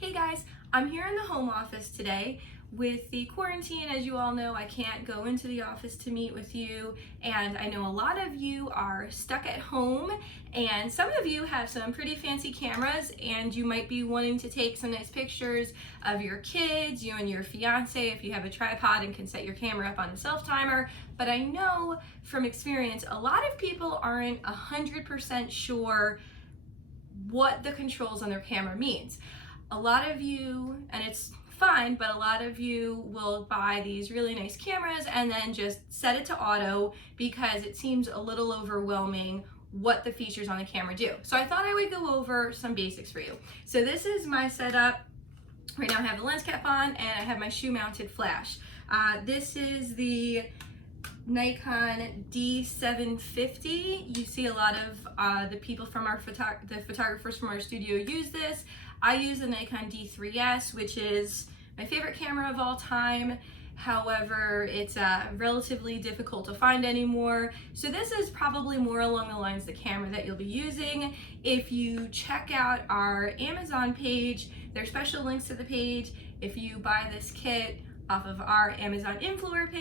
Hey guys, I'm here in the home office today. With the quarantine, as you all know, I can't go into the office to meet with you, and I know a lot of you are stuck at home, and some of you have some pretty fancy cameras, and you might be wanting to take some nice pictures of your kids, you and your fiance, if you have a tripod and can set your camera up on a self-timer. But I know from experience, a lot of people aren't 100% sure what the controls on their camera means. A lot of you, and it's fine, but a lot of you will buy these really nice cameras and then just set it to auto because it seems a little overwhelming what the features on the camera do. So I thought I would go over some basics for you. So this is my setup. Right now I have the lens cap on and I have my shoe mounted flash. This is the Nikon D750. You see a lot of the people from the photographers from our studio use this. I use the Nikon D3S, which is my favorite camera of all time. However, it's relatively difficult to find anymore. So this is probably more along the lines of the camera that you'll be using. If you check out our Amazon page, there are special links to the page. If you buy this kit off of our Amazon influencer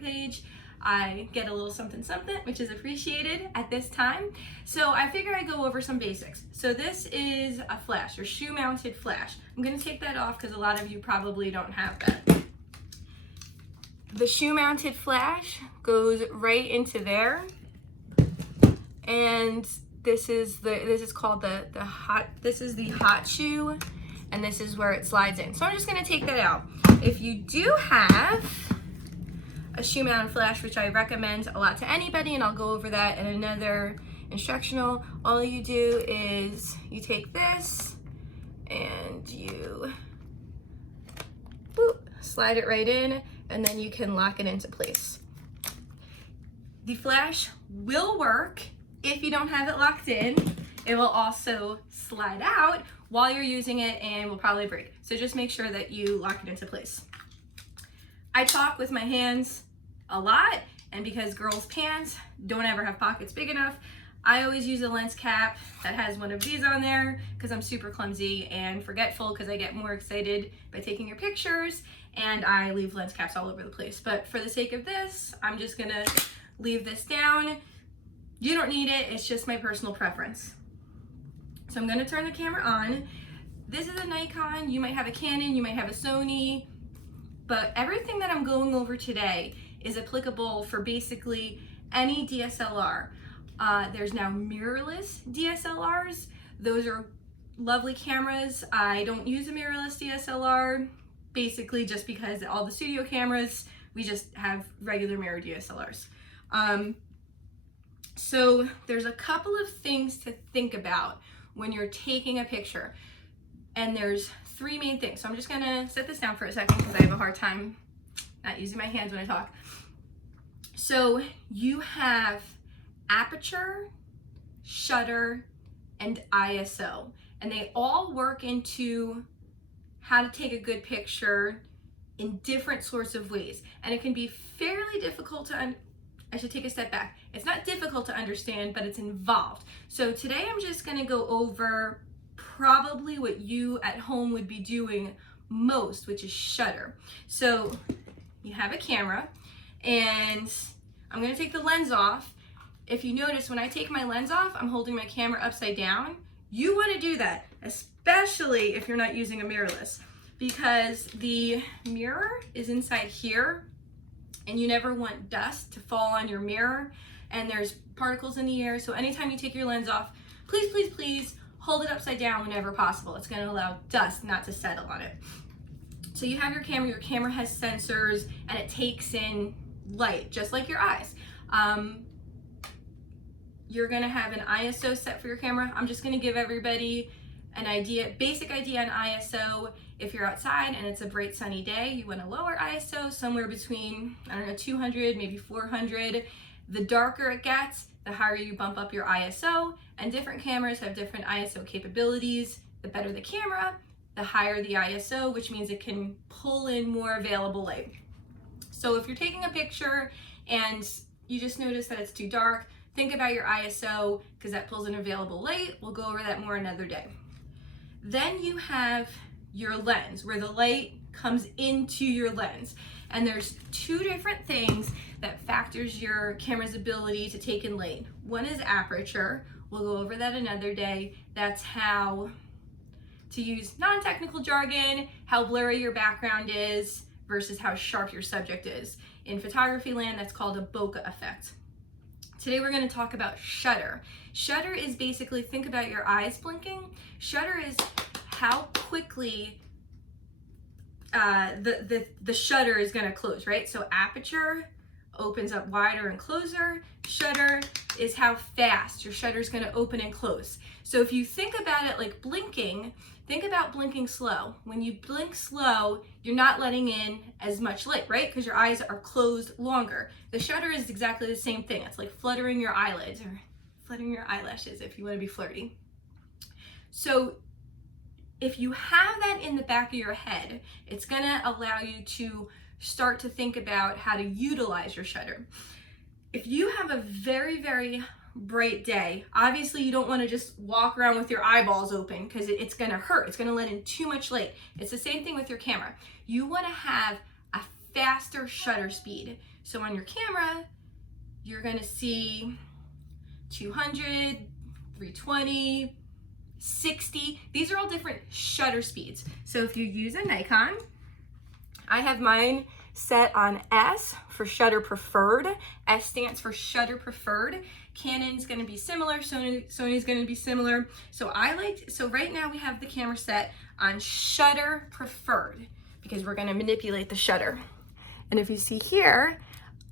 page, I get a little something, which is appreciated at this time. So I figure I'd go over some basics. So this is a flash, or shoe mounted flash. I'm gonna take that off because a lot of you probably don't have that. The shoe mounted flash goes right into there. And this is called the hot shoe, and this is where it slides in. So I'm just gonna take that out. If you do have a shoe mounted flash, which I recommend a lot to anybody, and I'll go over that in another instructional, all you do is you take this and you slide it right in, and then you can lock it into place. The flash will work if you don't have it locked in. It will also slide out while you're using it and will probably break. So just make sure that you lock it into place. I talk with my hands a lot, and because girls' pants don't ever have pockets big enough, I always use a lens cap that has one of these on there because I'm super clumsy and forgetful because I get more excited by taking your pictures and I leave lens caps all over the place. But for the sake of this, I'm just gonna leave this down. You don't need it, it's just my personal preference. So I'm gonna turn the camera on. This is a Nikon, you might have a Canon, you might have a Sony, but everything that I'm going over today is applicable for basically any DSLR. There's now mirrorless DSLRs. Those are lovely cameras. I don't use a mirrorless DSLR, basically just because all the studio cameras, we just have regular mirror DSLRs. So there's a couple of things to think about when you're taking a picture. And there's three main things. So I'm just gonna set this down for a second because I have a hard time not using my hands when I talk. So you have aperture, shutter, and ISO. And they all work into how to take a good picture in different sorts of ways. And it can be fairly difficult to I should take a step back. It's not difficult to understand, but it's involved. So today I'm just gonna go over probably what you at home would be doing most, which is shutter. So you have a camera, and I'm gonna take the lens off. If you notice, when I take my lens off, I'm holding my camera upside down. You wanna do that, especially if you're not using a mirrorless, because the mirror is inside here, and you never want dust to fall on your mirror, and there's particles in the air. So anytime you take your lens off, please, please, please hold it upside down whenever possible. It's gonna allow dust not to settle on it. So you have your camera has sensors, and it takes in light, just like your eyes. You're gonna have an ISO set for your camera. I'm just gonna give everybody an basic idea on ISO. If you're outside and it's a bright sunny day, you want a lower ISO, somewhere between, 200, maybe 400. The darker it gets, the higher you bump up your ISO, and different cameras have different ISO capabilities. The better the camera, the higher the ISO, which means it can pull in more available light. So if you're taking a picture and you just notice that it's too dark, think about your ISO because that pulls in available light. We'll go over that more another day. Then you have your lens, where the light comes into your lens. And there's two different things that factors your camera's ability to take in light. One is aperture. We'll go over that another day. That's how, to use non-technical jargon, how blurry your background is versus how sharp your subject is. In photography land, that's called a bokeh effect. Today we're going to talk about shutter. Shutter is basically, think about your eyes blinking. Shutter is how quickly the shutter is going to close, right? So aperture opens up wider and closer. Shutter is how fast your shutter is going to open and close. So if you think about it like blinking, think about blinking slow. When you blink slow, you're not letting in as much light, right? Because your eyes are closed longer. The shutter is exactly the same thing. It's like fluttering your eyelids or fluttering your eyelashes if you want to be flirty. So if you have that in the back of your head, it's going to allow you to start to think about how to utilize your shutter. If you have a very, very bright day, obviously you don't want to just walk around with your eyeballs open because it's going to hurt. It's going to let in too much light. It's the same thing with your camera. You want to have a faster shutter speed. So on your camera, you're going to see 200, 320, 60. These are all different shutter speeds. So if you use a Nikon, I have mine set on S for shutter preferred. S stands for shutter preferred. Canon's going to be similar. Sony's going to be similar. So right now we have the camera set on shutter preferred because we're going to manipulate the shutter. And if you see here,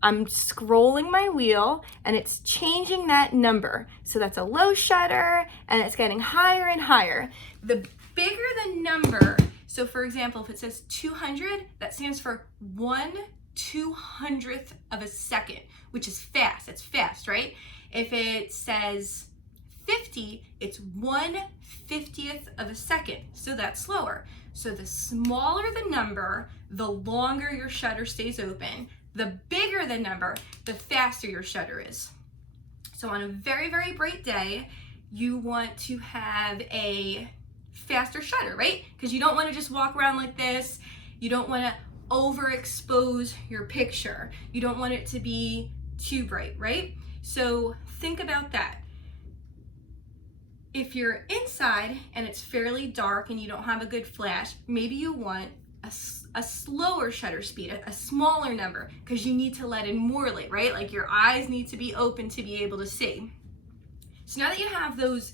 I'm scrolling my wheel and it's changing that number. So that's a low shutter and it's getting higher and higher. The bigger the number, so for example, if it says 200, that stands for 1/200th of a second, which is fast. It's fast, right? If it says 50, it's 1/50th of a second. So that's slower. So the smaller the number, the longer your shutter stays open. The bigger the number, the faster your shutter is. So on a very, very bright day, you want to have a faster shutter, right? Because you don't want to just walk around like this. You don't want to overexpose your picture. You don't want it to be too bright, right? So think about that. If you're inside and it's fairly dark and you don't have a good flash, maybe you want a slower shutter speed, a smaller number, because you need to let in more light, right? Like your eyes need to be open to be able to see. So now that you have those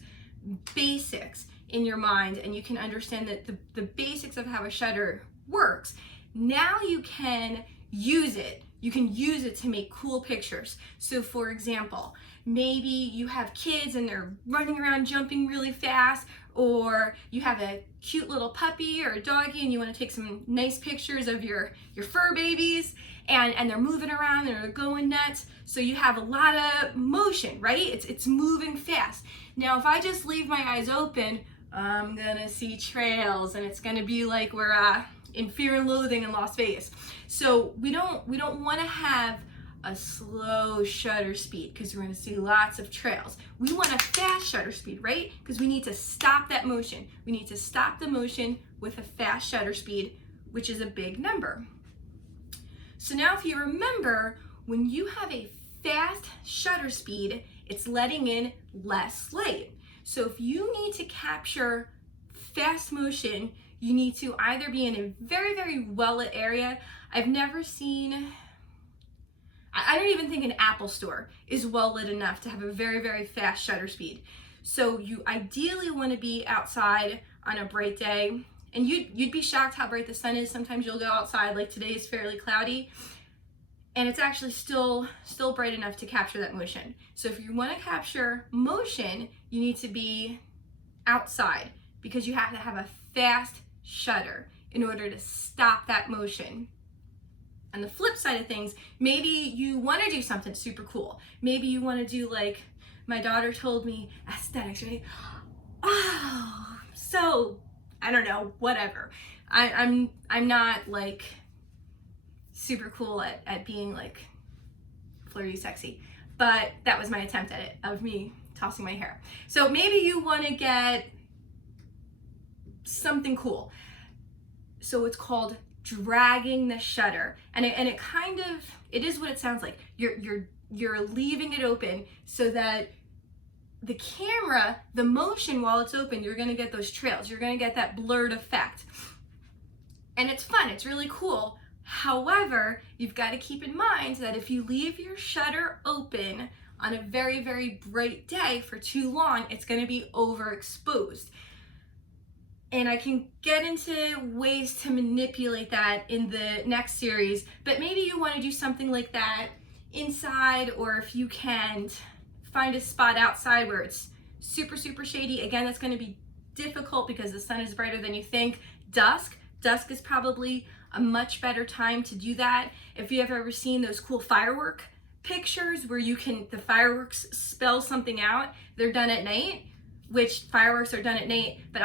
basics in your mind and you can understand that the basics of how a shutter works, now you can use it. You can use it to make cool pictures. So for example, maybe you have kids and they're running around jumping really fast, or you have a cute little puppy or a doggy and you want to take some nice pictures of your fur babies and they're moving around and they're going nuts. So you have a lot of motion, right? It's moving fast. Now, if I just leave my eyes open, I'm gonna see trails and it's gonna be like we're in Fear and Loathing in Las Vegas. So we don't want to have a slow shutter speed because we're going to see lots of trails. We want a fast shutter speed, right? Because we need to stop that motion. We need to stop the motion with a fast shutter speed, which is a big number. So now if you remember, when you have a fast shutter speed, it's letting in less light. So if you need to capture fast motion, you need to either be in a very, very well-lit area. I've never seen, I don't even think an Apple store is well-lit enough to have a very, very fast shutter speed. So you ideally want to be outside on a bright day, and you'd be shocked how bright the sun is. Sometimes you'll go outside, like today is fairly cloudy, and it's actually still bright enough to capture that motion. So if you want to capture motion, you need to be outside because you have to have a fast shutter in order to stop that motion. On the flip side of things, maybe you want to do something super cool. Maybe you want to do, like my daughter told me, aesthetics, right? Oh, so I don't know, whatever. I'm not like super cool at being like flirty sexy, but that was my attempt at it, of me tossing my hair. So maybe you want to get something cool. So it's called dragging the shutter, and it kind of, it is what it sounds like. You're leaving it open so that the camera, the motion while it's open, you're gonna get those trails, you're gonna get that blurred effect. And it's fun, it's really cool. However, you've got to keep in mind that if you leave your shutter open on a very, very bright day for too long, it's gonna be overexposed. And I can get into ways to manipulate that in the next series, but maybe you want to do something like that inside, or if you can find a spot outside where it's super, super shady. Again, that's going to be difficult because the sun is brighter than you think. Dusk is probably a much better time to do that. If you have ever seen those cool firework pictures where the fireworks spell something out, they're done at night, which fireworks are done at night, but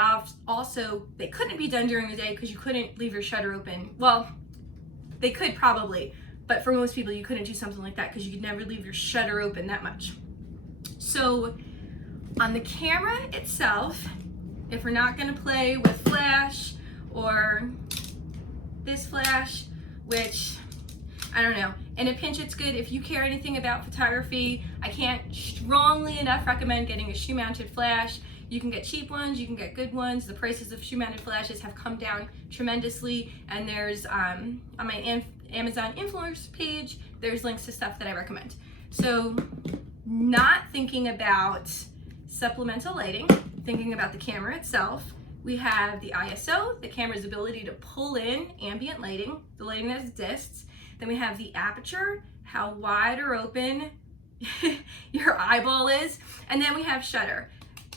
also they couldn't be done during the day because you couldn't leave your shutter open. Well, they could probably, but for most people you couldn't do something like that because you could never leave your shutter open that much. So on the camera itself, if we're not going to play with flash or this flash, which I don't know, in a pinch it's good. If you care anything about photography, I can't strongly enough recommend getting a shoe mounted flash. You can get cheap ones, you can get good ones. The prices of shoe mounted flashes have come down tremendously, and there's on my Amazon influencers page, there's links to stuff that I recommend. So not thinking about supplemental lighting, thinking about the camera itself, we have the ISO, the camera's ability to pull in ambient lighting, the lighting that exists. Then we have the aperture, how wide or open your eyeball is. And then we have shutter,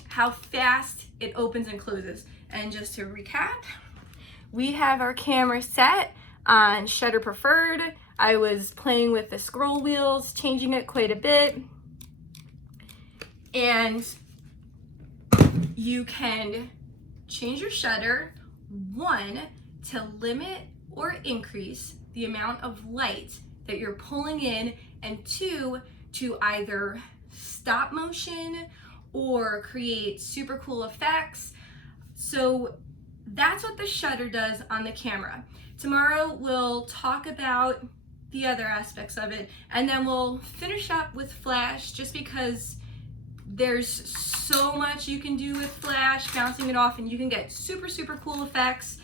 how fast it opens and closes. And just to recap, we have our camera set on shutter preferred. I was playing with the scroll wheels, changing it quite a bit. And you can change your shutter, 1, to limit or increase the amount of light that you're pulling in, and 2, to either stop motion or create super cool effects. So that's what the shutter does on the camera. Tomorrow we'll talk about the other aspects of it, and then we'll finish up with flash, just because there's so much you can do with flash, bouncing it off, and you can get super, super cool effects.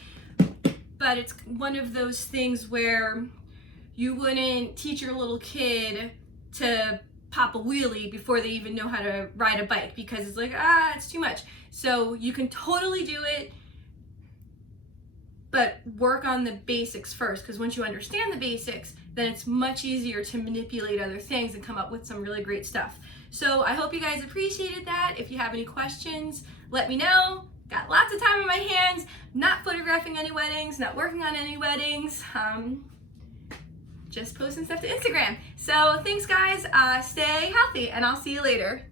But it's one of those things where you wouldn't teach your little kid to pop a wheelie before they even know how to ride a bike, because it's like, it's too much. So you can totally do it, but work on the basics first, because once you understand the basics, then it's much easier to manipulate other things and come up with some really great stuff. So I hope you guys appreciated that. If you have any questions, let me know. Got lots of time on my hands, not photographing any weddings, not working on any weddings, just posting stuff to Instagram. So thanks guys, stay healthy, and I'll see you later.